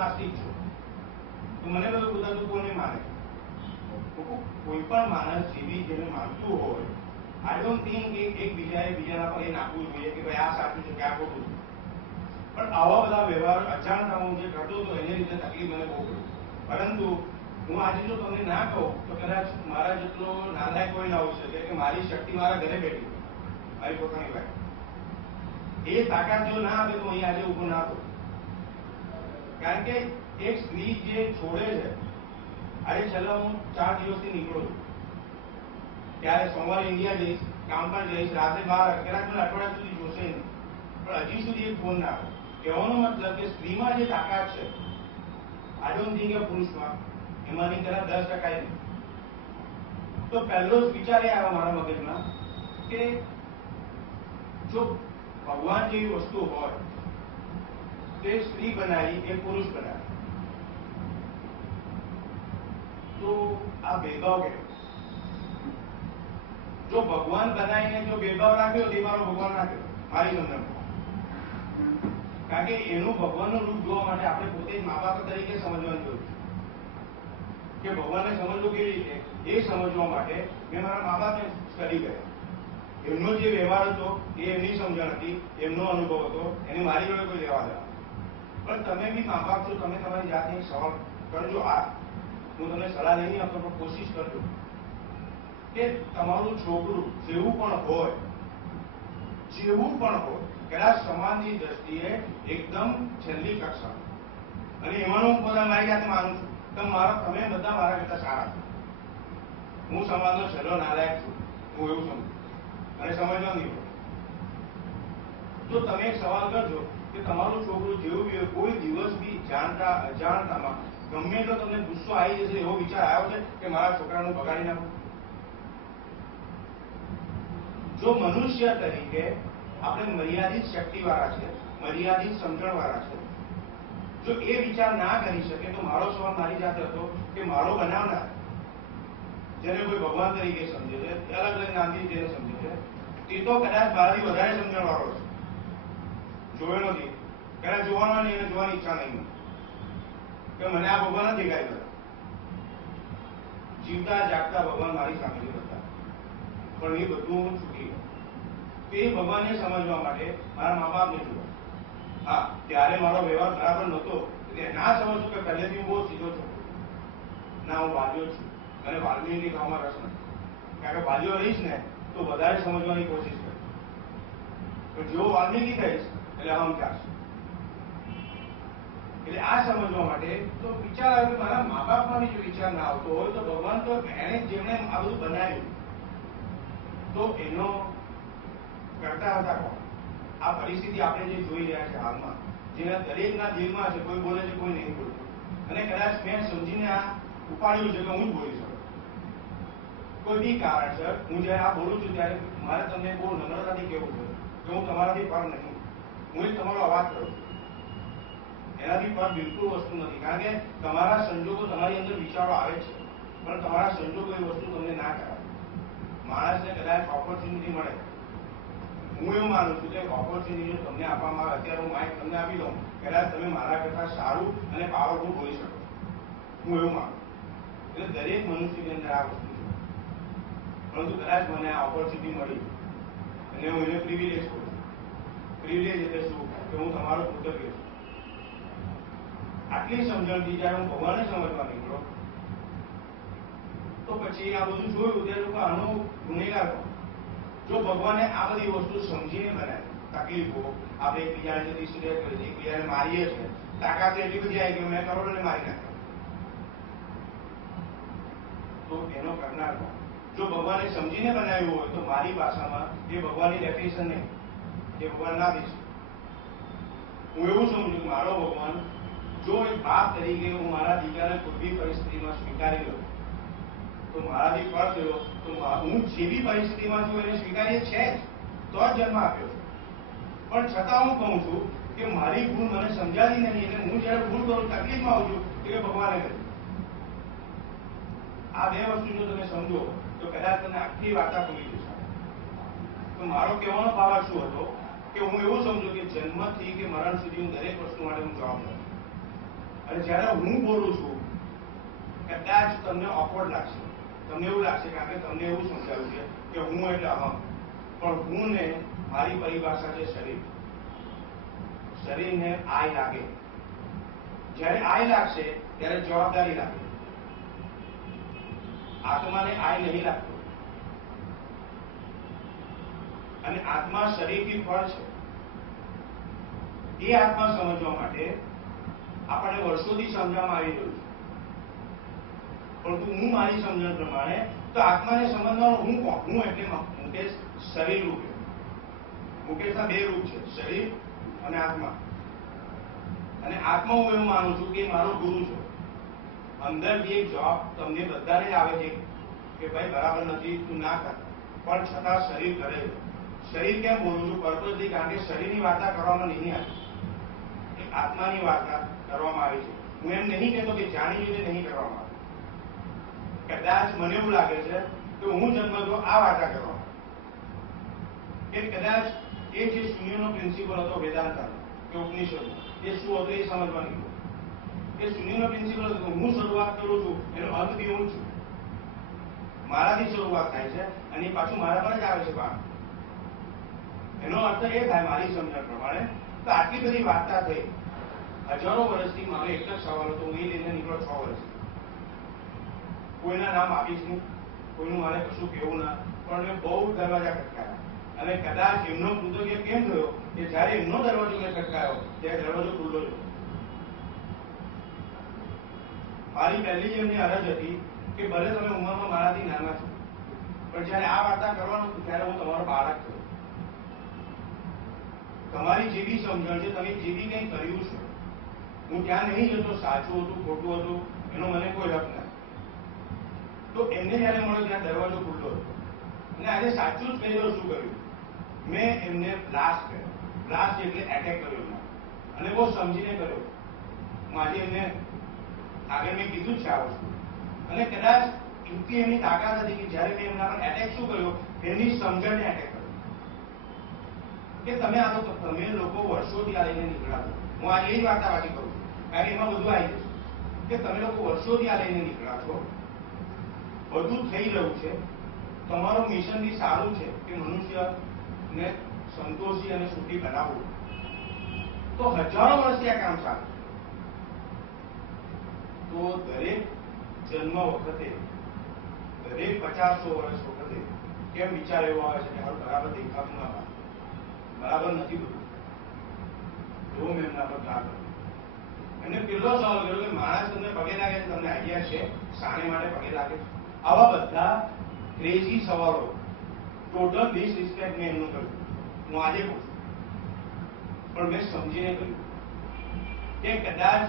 નાસ્તિક છું, તો મને બધું બધા તું કોને માને? કોઈ પણ માણસ જેવી જેને માનતું હોય, આઈ ડોન્ટ થિંક કે એકબીજાએ બીજાના પર એ નાખવું જોઈએ કે ભાઈ આ સાચું છે કે આ ખોટું છે. પણ આવા બધા વ્યવહાર અજાણતા હું જે કરતો હતો એને લીધે તકલીફ મને બહુ પડી. પરંતુ હું આજે જો તમને ના કહું તો કદાચ મારા જેટલો નાલાયક કોઈ ના હોઈ શકે કે મારી શક્તિ મારા ઘરે બેઠી મારી પોતાની વાત. એ તાકાત જો ના આપે તો અહીં આજે ઉભો ના થયો. કારણ કે એક સ્ત્રી જે છોડે છે, આજે છેલ્લા હું 4 દિવસથી નીકળું છું, ત્યારે સોમવારે ઇન્ડિયા જઈશ, કામ પર જઈશ, રાત્રે 12 કદાચ મને અઠવાડિયા સુધી જોશે નહીં, પણ હજી સુધી એક ફોન ના આવે. કહેવાનો મતલબ કે સ્ત્રીમાં જે તાકાત છે, આઈ ડોન્ટ થિંક કે પુરુષમાં એમાંની કદાચ 10% નહીં. તો પહેલો જ વિચાર એ આવ્યો મારા મગજમાં કે જો ભગવાન જેવી વસ્તુ હોય તે સ્ત્રી બનાવી એ પુરુષ બનાવે તો આ ભેદભાવ કે જો ભગવાન બનાવીને જો ભેદભાવ રાખ્યો તે મારો ભગવાન રાખ્યો મારી સમજણ. કારણ કે એનું ભગવાનનું રૂપ જોવા માટે આપણે પોતે જ મા બાપ તરીકે સમજવાનું જોયું કે ભગવાનને સમજવું કેવી રીતે, એ સમજવા માટે મેં મારા મા બાપને સ્ટડી કર્યા. એમનો જે વ્યવહાર હતો એ એમની સમજણ હતી, એમનો અનુભવ હતો, એને મારી જોડે કોઈ લેવા દેવા. પણ તમે બી મા બાપ છો, તમે તમારી જાતને સવાલ કરજો. આ હું તમને સલાહ નહીં આપતો, પણ કોશિશ કરજો કે તમારું છોકરું જેવું પણ હોય કદાચ સમાજની દ્રષ્ટિએ એકદમ છેલ્લી કક્ષા, અને એમાંનું હું બધા મારી જાતે માનું છું કે તમે બધા મારા કરતા સારા છો. હું સમાજનો છેલ્લો નાલાયક છું, હું એવું સમજુ અને સમજવા નહીં. તો તમે એક સવાલ કરજો કે તમારું છોકરું જેવું બી કોઈ દિવસ બી જાણતા અજાણતામાં ગમે તો તમને ગુસ્સો આવી જશે એવો વિચાર આવ્યો છે કે મારા છોકરાનું બગાડી નાખું? જો મનુષ્ય તરીકે આપણે મર્યાદિત શક્તિવાળા છે, મર્યાદિત સમજણવાળા છે, જો એ વિચાર ના કરી શકે તો મારો સવાલ મારી જાતે હતો કે મારો બનાવનાર જેને કોઈ ભગવાન તરીકે સમજે છે, અલગ અલગ નામથી જેને સમજે છે, તે તો કદાચ મારાથી વધારે સમજણવાળો છે. જોયો નથી, કદાચ જોવાનો નહીં, એને જોવાની ઈચ્છા નહીં કે મને આ ભગવાન જ દેખાય છે. જીવતા જાગતા ભગવાન મારી સામે હતા, પણ એ બધું હું છૂટી ગયો. તો એ ભગવાનને સમજવા માટે મારા મા બાપને જોવા. હા, ત્યારે મારો વ્યવહાર બરાબર નહોતો, ના સમજવું કે પહેલેથી હું બહુ સીધો છું. ના, હું વાલ્યો છું અને વાલ્મીકી ખાવામાં રસ નથી. કારણ કે વાલ્યો રહીશ ને તો વધારે સમજવાની કોશિશ કરીશ, પણ જો વાલ્મીકી થઈશ એટલે અહંકાર. એટલે આ સમજવા માટે તો વિચાર આવ્યો કે મારા મા બાપમાં જો વિચાર ના આવતો હોય તો ભગવાન તો એને જેમણે આ બધું બનાવ્યું તો એનો કરતા હતા કોણ? આ પરિસ્થિતિ આપણે જે જોઈ રહ્યા છે હાલમાં, જેના દરેકના દિલમાં છે, કોઈ બોલે છે કોઈ નહીં બોલતું, અને કદાચ મેં સમજીને આ ઉપાડ્યું છે કે હું જ બોલી શકું. કોઈ બી કારણસર હું જયારે આ બોલું છું ત્યારે મારે તમને બહુ નમ્રતાથી કહેવું છે કે હું તમારાથી પર નહીં, હું જ તમારો અવાજ કરું છું. એનાથી પર બિલકુલ વસ્તુ નથી. કારણ કે તમારા સંજોગો, તમારી અંદર વિચારો આવે છે, પણ તમારા સંજોગો એ વસ્તુ તમને ના કરાવે. માણસને કદાચ ઓપોર્ચ્યુનિટી મળે, હું એવું માનું છું કે ઓપોર્ચ્યુનિટી તમને આપવામાં આવે, અત્યારે હું માઇક તમને આપી દઉં, કદાચ તમે મારા કરતા સારું અને પાવરફુલ બોલી શકો, હું એવું માનું. એટલે દરેક મનુષ્યની અંદર આ વસ્તુ છે. પરંતુ કદાચ મને આ ઓપોર્ચ્યુનિટી મળી અને હું એને પ્રિવિલેજ કરું છું. પ્રિવિલેજ એટલે શું કે હું તમારો પુત્ર છું. આટલી સમજણથી જયારે હું ભગવાનને સમજવા નીકળ્યો તો પછી આ બધું જોયું ત્યારે લોકો આનો ગુનેગાર હતો. જો ભગવાને આ બધી વસ્તુ સમજીને બનાવી, તકલીફો આપણે એકબીજાને જે ડિસ્ટ્રેક્ટ કરીએ છીએ, એકબીજાને મારીએ છીએ, તાકાત એટલી બધી આવી કે મેં કરોડોને મારી નાખ્યો, તો એનો કરનાર કોણ? જો ભગવાને સમજીને બનાવ્યું હોય તો મારી ભાષામાં એ ભગવાનની ડેફિનેશન નહીં, એ ભગવાન ના દઈશ. હું એવું સમજુ કે મારો ભગવાન જો એક બાપ તરીકે હું મારા દીકરાને કોઈ બી પરિસ્થિતિમાં સ્વીકારી લઉં તો મારાથી પર થયો તો હું જેવી પરિસ્થિતિમાં છું એને સ્વીકારીએ છે તો જ જન્મ આપ્યો છે. પણ છતાં હું કહું છું કે મારી ભૂલ મને સમજાતી નથી, એટલે હું જયારે ભૂલ કરું, તકલીફમાં આવું છું એ ભગવાને કરી. આ બે વસ્તુ જો તમે સમજો તો કદાચ તમને આખી વાર્તા ભૂલી જશે. તો મારો કહેવાનો પાવર શું હતો કે હું એવું સમજુ કે જન્મથી કે મરણ સુધી હું દરેક વસ્તુ માટે હું જવાબદાર, અને જ્યારે હું બોલું છું કદાચ તમને ઓકવર્ડ લાગશે, તમને એવું લાગશે કારણ કે તમને એવું સમજાવ્યું છે કે હું એટલે અહમ, પણ હું ને મારી પરિભાષા છે શરીર. શરીરને આય લાગે, જ્યારે આય લાગશે ત્યારે જવાબદારી લાગે. આત્માને આય નહીં લાગતો, અને આત્મા શરીરથી ફળ છે. એ આત્મા સમજવા માટે આપણને વર્ષોથી સમજવામાં આવી રહ્યું છે, પરંતુ હું મારી સમજણ પ્રમાણે તો આત્માને સમજવાનો હું કોણ? હું એટલે મુકેશ શરીર રૂપે. મુકેશના બે રૂપ છે, શરીર અને આત્મા. અને આત્મા હું એવું માનું છું કે મારો ગુરુ છે. અંદરથી એક જવાબ તમને બધાને જ આવે છે કે ભાઈ બરાબર નથી, તું ના કર, પણ છતાં શરીર કરે છે. શરીર કેમ બોલું છું? પર્પઝલી, કારણ કે શરીરની વાર્તા કરવામાં નહીં આવી, આત્માની વાર્તા કરવામાં આવી છે. હું એમ નહીં કહેતો કે જાણી જોઈને નહીં કરવામાં આવે. કદાચ મને એવું લાગે છે કે હું જન્મતો આ વાર્તા કરવામાં, કે કદાચ એ જે શૂન્યનો પ્રિન્સિપલ હતો વેદાંતનો કે ઉપનિષદનો, એ શું હતો એ સમજવાની. એ શૂન્યનો પ્રિન્સિપલ હતો, હું શરૂઆત કરું છું, એનો અંત બી હું છું. મારાથી શરૂઆત થાય છે અને એ પાછું મારા પર જ આવે છે બાળ. એનો અર્થ એ થાય મારી સમજણ પ્રમાણે તો આટલી બધી વાર્તા થઈ. હજારો વર્ષથી મારો એક જ સવાલ હતો, હું એ લઈને નીકળો 6 વર્ષ. કોઈના નામ આપીશ નહીં, કોઈનું મારે કશું કહેવું ના, પણ મેં બહુ દરવાજા ખટકાયા. અને કદાચ એમનો કૃતજ્ઞ કેમ થયો કે જયારે એમનો દરવાજો મેં ખટકાયો ત્યારે દરવાજો ખુલ્લો હતો. મારી પહેલી જ એમની અરજ હતી કે ભલે તમે ઉંમરમાં મારાથી નાના છો, પણ જયારે આ વાર્તા કરવાનું ત્યારે હું તમારો બાળક થયો. તમારી જે બી સમજણ છે, તમે જે બી કંઈ કર્યું છે, હું ત્યાં નહીં જતો સાચું હતું ખોટું હતું એનો મને કોઈ હક નથી. તો એમને જયારે મળ્યો ત્યાં દરવાજો ખુલ્લો હતો. અને આજે સાચું જ કહી દો શું કર્યું, મેં એમને બ્લાસ્ટ કર્યો. બ્લાસ્ટ એટલે એટેક કર્યો, અને બહુ સમજીને કર્યો. હું આજે એમને આગળ મેં કીધું જ છે આ વસ્તુ. અને કદાચ એટલી એમની તાકાત હતી કે જયારે મેં એમના પર એટેક શું કર્યો, એમની સમજણને એટેક કર્યો કે તમે આ તો તમે લોકો વર્ષોથી આ લઈને નીકળ્યા છો. હું આજે એ જ વાર્તા વાંચી કરું છું, કારણ કે એમાં બધું આવી જશે કે તમે લોકો વર્ષોથી આ લઈને નીકળ્યા છો, બધું થઈ રહ્યું છે, તમારું મિશન બી સારું છે કે મનુષ્યને સંતોષી અને સુખી બનાવવું. તો હજારો વર્ષથી આ કામ ચાલે. તો દરેક જન્મ વખતે, દરેક 50-100 વર્ષ વખતે કેમ વિચાર એવો આવે છે કે હાલ બરાબર દેખાતું ના, બરાબર નથી બધું, જો મેં એમના પર ના કર્યું. એમને પેલો સવાલ કર્યો કે માણસ તમને પગે લાગે છે, તમને આઈડિયા છે શાને માટે પગે લાગે છે? આવા બધા ક્રેઝી સવાલો, ટોટલ ડિસરિસ્પેક્ટ મેં એમનું કર્યું. હું આજે કહું છું, પણ મેં સમજીને કર્યું કે કદાચ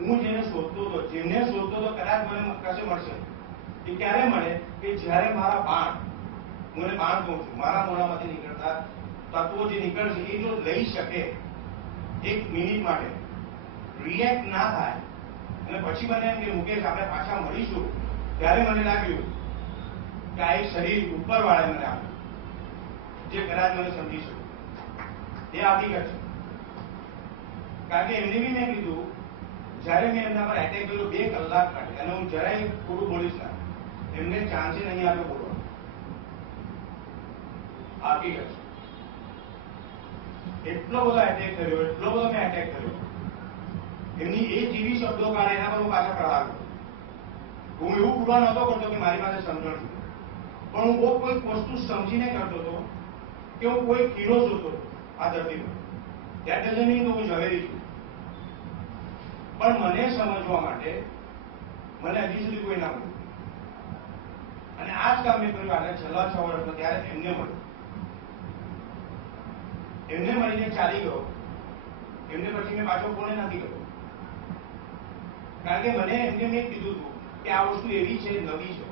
હું જેને શોધતો હતો, જેમને શોધતો હતો, કદાચ મને કશે મળશે. એ ક્યારે મળે કે જ્યારે મારા બાણ, હું એને બાણ કહું છું, મારા મોઢામાંથી નીકળતા તત્વો જે નીકળશે એ જો લઈ શકે 1 મિનિટ માટે, રિએક્ટ ના થાય, અને પછી મને એમ કે મુકેશ આપણે પાછા મળીશું, ત્યારે મને લાગ્યું કે આ એક શરીર ઉપરવાળે મને આપ્યું જે કદાચ મને સમજી શકે. એ હકીકત છે. કારણ કે એમને બી મેં કીધું, જયારે મેં એમના પર એટેક કર્યો 2 કલાક માટે, અને હું જરાય થોડું બોલીશ ના, એમને ચાન્સ નહીં આપ્યો બોલવાનો. હકીકત છે. એટલો બધો એટેક કર્યો, એટલો બધો મેં એટેક કર્યો. એમની એ જેવી શબ્દો કાઢે એના પર હું પાછા પ્રહાર કરું. હું એવું પૂરા નહોતો કરતો કે મારી પાસે સમજણ છે, પણ હું બહુ કોઈક વસ્તુ સમજીને કરતો હતો કે હું કોઈ હીરો જોતો આ ધરતી પર. ત્યાં ડઝન્ટ મીન તો હું ઝવેરી છું, પણ મને સમજવા માટે મને હજી સુધી કોઈ ના મળ્યું. અને આ જ કામ મેં કર્યું આગળ છેલ્લા 6 વર્ષમાં. ત્યારે એમને મળ્યું, એમને મળીને ચાલી ગયો. એમને પછી મેં પાછો ફોન નથી કર્યો, કારણ કે મને એમને મેં કીધું હતું કે આ વસ્તુ એવી છે, નવી છે.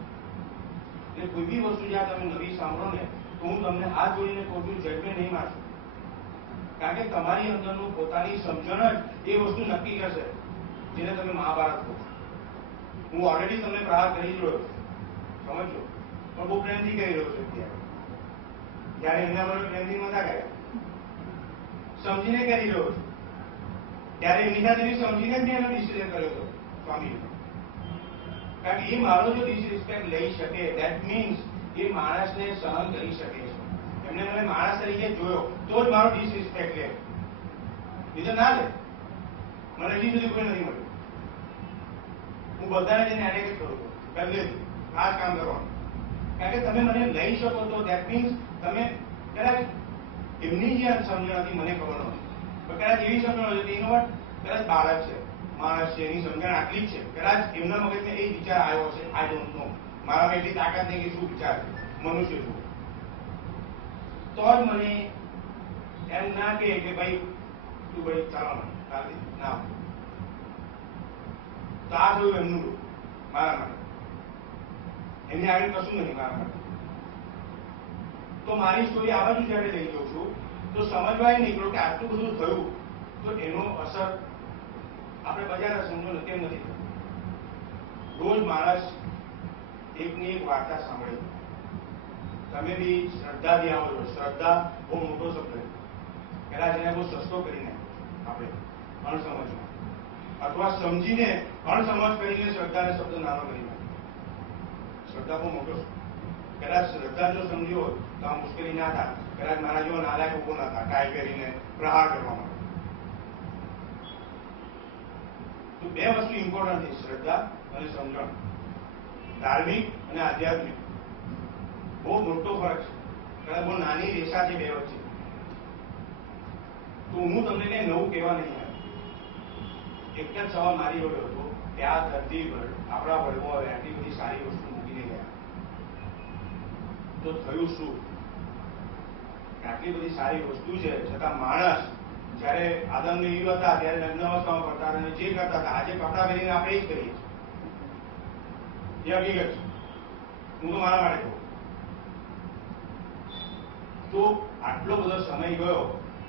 એટલે કોઈ બી વસ્તુ જ્યાં તમે નવી સાંભળો ને, તો હું તમને હાથ જોડીને કહું છું, જજમેન્ટ નહીં મારશો. કારણ કે તમારી અંદરનું પોતાની સમજણ જ એ વસ્તુ નક્કી કરશે જેને તમે મહાભારત કહો. હું ઓલરેડી તમને પ્રહાર કરી જ રહ્યો છું, સમજો, પણ બહુ પ્રેમથી કરી રહ્યો છું. ત્યારે એમના પર પ્રેમથી મજા કર્યા, સમજીને કરી રહ્યો છું. ત્યારે એમની સાથે સમજીને જ મેં એનો ડિસિઝન કર્યો હતો સ્વામી. કારણ કે એ મારો જો ડિસરિસ્પેક્ટ લઈ શકે, દેટ મીન્સ એ માણસને સહન કરી શકે છે. એમને મને માણસ તરીકે જોયો તો જ મારો ડિસરિસ્પેક્ટ લે, બીજો ના લે. મને હજી સુધી કોઈ નથી મળ્યું. હું બધાને જઈને એડેક્ટ કરું છું પહેલેથી આ જ કામ કરવાનું. કારણ કે તમે મને લઈ શકો તો દેટ મીન્સ તમે કદાચ એમની જે સમજણ હતી મને ખબર નહોતી, પણ કદાચ એવી સમજણ હતી એનો વાત કદાચ બાળક છે, માણસ છે, એની સમજણ આટલી જ છે. કદાચ એમના મગજમાં એ વિચાર આવ્યો છે, આઈ ડોન્ટ નો. મારામાં એટલી તાકાત નહીં કે શું વિચાર છે મનુષ્ય છું. તો જ મને એમ ના કે ભાઈ તું ભાઈ ચાલો ના. તો આ જોયું એમનું મારા માટે, એમની આગળ કશું નહીં મારા માટે. તો મારી સ્ટોરી આ બાજુ જયારે લઈ જાઉં છું તો સમજવાય નીકળો કે આટલું બધું થયું તો એનો અસર આપણે બજાર સમજો ને કેમ નથી થતું. રોજ માણસ એકની એક વાર્તા સાંભળે. તમે બી શ્રદ્ધાથી આવો છો. શ્રદ્ધા બહુ મોટો શબ્દ છે. કદાચ એને બહુ સસ્તો કરીને આપણે અણસમજમાં અથવા સમજીને અણસમજ કરીને શ્રદ્ધાને શબ્દ નાનો કરી નાખે. શ્રદ્ધા બહુ મોટો છે. કદાચ શ્રદ્ધા જો સમજી હોત તો આ મુશ્કેલી ના થાય. કદાચ મારા જેવો નાલાયક ઉભો ના થાય ટાઈ પહેરીને પ્રહાર કરવા માટે. તો બે વસ્તુ ઇમ્પોર્ટન્ટ છે, શ્રદ્ધા અને સમજણ. ધાર્મિક અને આધ્યાત્મિક બહુ મોટો ફરક છે. કદાચ બહુ નાની રેખા છે બે વચ્ચે. તો હું તમને કઈ નવું કહેવા નહીં આવ્યો. એક જ સવાલ મારી જોડે હતો કે આ ધરતી પર આપણા વડવાઓ આટલી બધી સારી વસ્તુ મૂકીને ગયા તો થયું શું? આટલી બધી સારી વસ્તુ છે છતાં માણસ જયારે આદમ ને ઈવ હતા ત્યારે લગ્ન અવસ્થામાં કરતા અને જે કરતા હતા આજે કપડા પહેરીને આપણે એ જ કરીએ છીએ. એ હકીકત છે. હું તો મારા માટે કહું. તો આટલો બધો સમય ગયો,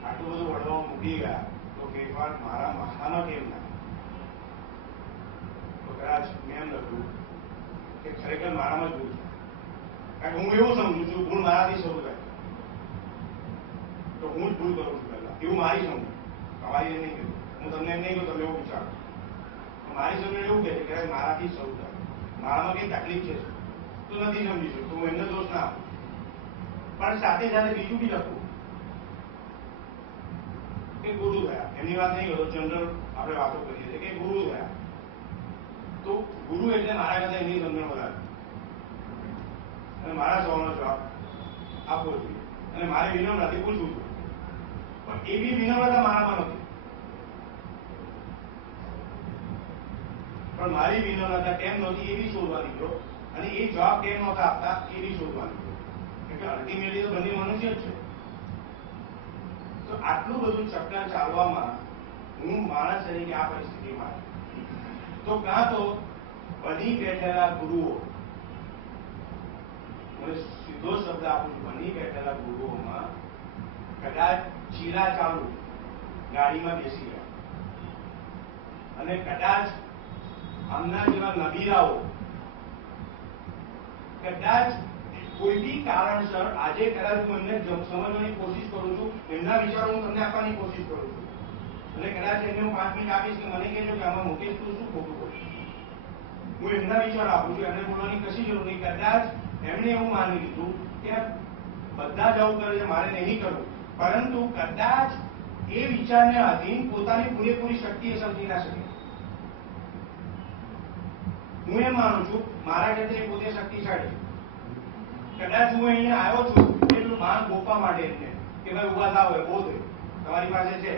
આટલું બધું વડવાઓ મૂકી ગયા તો ફેરફાર મારા માથામાં કેમ ના? તો કદાચ મેં એમ લખ્યું કે ખરેખર મારામાં જ ભૂલ છે. કારણ કે હું એવું સમજુ છું ભૂલ મારાથી શરૂ થાય તો હું જ ભૂલ કરું છું પહેલા, એવું મારી સમજ. તમારી એમ નહીં કહ્યું, હું તમને એમ નહીં કહું તમે એવું વિચારો. મારી સમજણ એવું કહે છે કે મારાથી શરૂ થાય, મારામાં કઈ તકલીફ છે તો નથી સમજી શકતો, હું એમને દોષ ના આપું. પણ સાથે સાથે બીજું બી લખું કે ગુરુ થયા. એમની વાત નહીં કરો, જનરલ આપણે વાતો કરીએ છીએ કે ગુરુ થયા. તો ગુરુ એટલે મારા કરતા એમની સમજણ વધારે અને મારા સવાલનો જવાબ આપવો જોઈએ અને મારે વિનમ્રતાથી પૂછવું જોઈએ. પણ એવી વિનમ્રતા મારામાં નથી. પણ મારી વિનમ્રતા કેમ નહોતી એ બી શોધવા નીકળ્યો અને એ જવાબ કેમ નહોતા આપતા એ બી શોધવા નીકળ્યો. એટલે અલ્ટિમેટલી તો બંને મનુષ્ય જ છે. તો આટલું બધું ચક્કર ચાલવામાં હું માણસ તરીકે આ પરિસ્થિતિમાં તો કાં તો બની બેઠેલા ગુરુઓ, મને સીધો શબ્દ આપું છું, બની બેઠેલા ગુરુઓમાં કદાચ ચીલા ચાલુ ગાડીમાં બેસી ગયા અને કદાચ આમના જેવા નબીરાઓ કદાચ કોઈ બી કારણસર આજે કદાચ હું એમને સમજવાની કોશિશ કરું છું, એમના વિચારો હું તમને આપવાની કોશિશ કરું છું અને કદાચ એમને હું 5 મિનિટ આપીશ કે મને કહેજો કે આમાં મુકેશ તું શું ખોટું કરું. હું એમના વિચાર આપું છું, એમને બોલવાની કશી જરૂર નહીં. કદાચ એમણે એવું માની લીધું કે બધા જ આવું કરે છે મારે નહીં કરવું, પરંતુ કદાચ એ વિચારને આધીન પોતાની પૂરેપૂરી શક્તિ એ સમજી ના શકે. હું એમ માનું છું મારા કરતા પોતે શક્તિશાળી. કદાચ હું અહીંયા આવ્યો છું એટલું ભાન ગોપવા માટે એમને કે ભાઈ ઉભા થાવ બહુ થયું તમારી પાસે છે,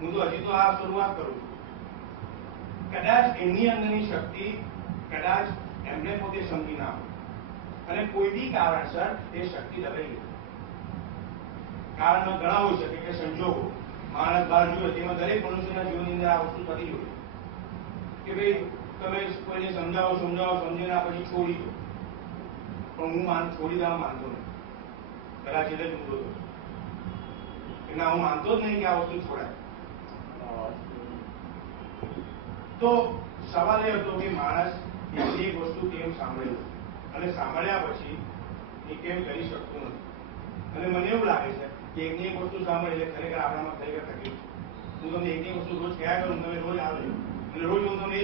હું તો હજી તો આ શરૂઆત કરું છું. કદાચ એમની અંદરની શક્તિ કદાચ એમને પોતે સમજી ના હોય અને કોઈ બી કારણસર એ શક્તિ દબાઈ ગઈ. કારણ ઘણા હોઈ શકે કે સંજોગો માણસ બહાર જોયો તેમાં દરેક મનુષ્યના જીવનની અંદર આ વસ્તુ થતી હોય કે ભાઈ તમે કોઈને સમજાવો સમજીને આ પછી છોડી દો. પણ હું છોડી દેવા માંગતો નહીં. કદાચ એટલે જ મુદ્દો કે ના, હું માનતો જ નહીં કે આ વસ્તુ છોડાય. તો સવાલ એ હતો કે માણસ એક વસ્તુ કેમ સાંભળે અને સાંભળ્યા પછી એ કેમ કરી શકતો નથી. અને મને એવું લાગે છે કે એકની એક વસ્તુ સાંભળે એટલે ખરેખર આપણામાં ખરેખર તકલીફ છે. હું તમને એક વસ્તુ રોજ કયા કરું, તમે રોજ આવે એટલે રોજ હું તમને